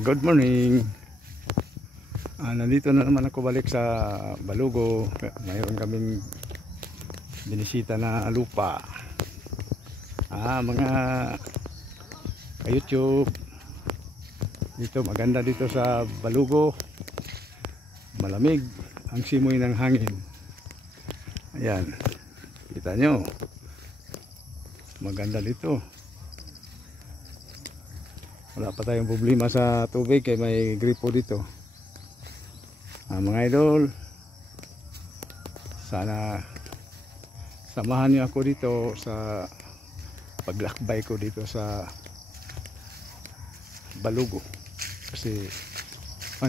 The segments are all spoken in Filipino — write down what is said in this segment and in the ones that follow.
Good morning. Nandito na naman ako balik sa Balugo. Mayroon kaming binisita na lupa. Mga ka-YouTube. Dito maganda dito sa Balugo. Malamig ang simoy ng hangin. Ayan. Kita nyo. Maganda dito. Wala pa tayong problema sa tubig kaya may gripo dito. Mga idol, sana samahan niyo ako dito sa paglakbay ko dito sa Balugo. Kasi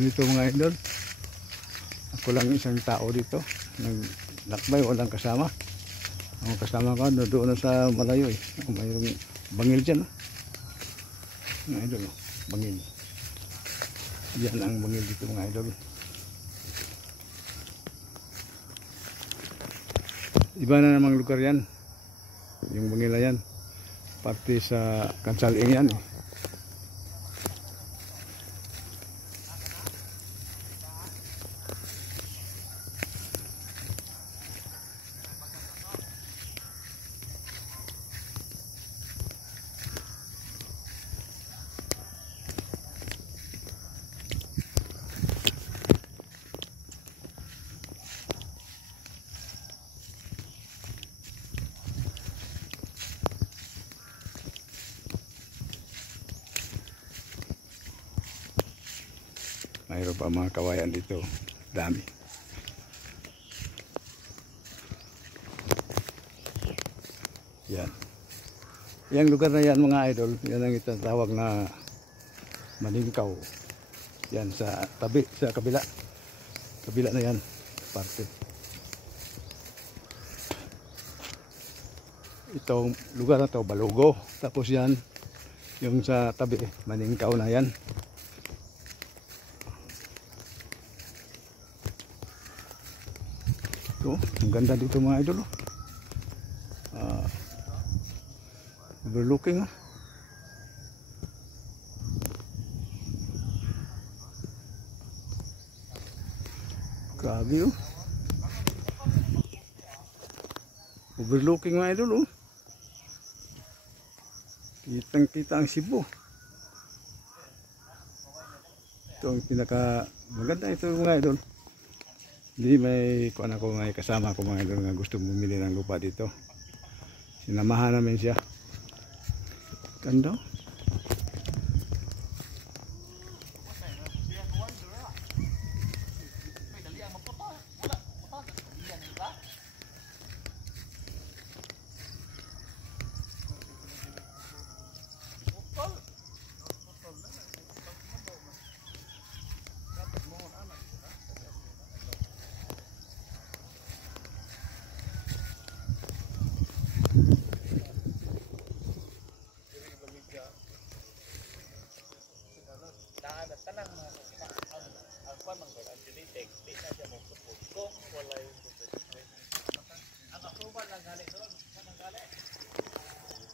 dito mga idol, ako lang isang tao dito naglakbay, walang kasama. Ang kasama ko doon sa malayo mayroong bangil dyan. Mga idol, bangil. Yan ang bangil dito mga idol. Iba na namang lugar yan. Yung bangil na yan. Parte sa Kansaling yan Mayroon pa mga kawayan dito. Dami. Yan. Yang lugar na yan mga idol, yan ang itatawag na Maningkaw. Yan sa tabi, sa kabila. Kabila na yan. Parte. Itong lugar na to Balugo. Tapos yan, yung sa tabi, Maningkaw na yan. Ang ganda dito mga idol. Overlooking grabe overlooking mga idol kitang kita ang Cebu. Ito ang pinaka maganda ito mga idol. Hindi may kuan ako may kasama ko mga idol nga gusto bumili ng lupa dito. Sinamahan namin siya. Ganda.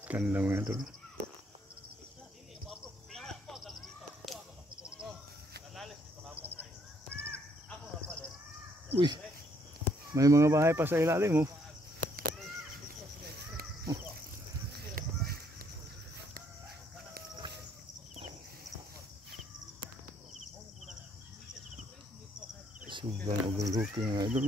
Ganda mga idol. Uy, may mga bahay pa sa ilalim Sobrang overlooking mga idol.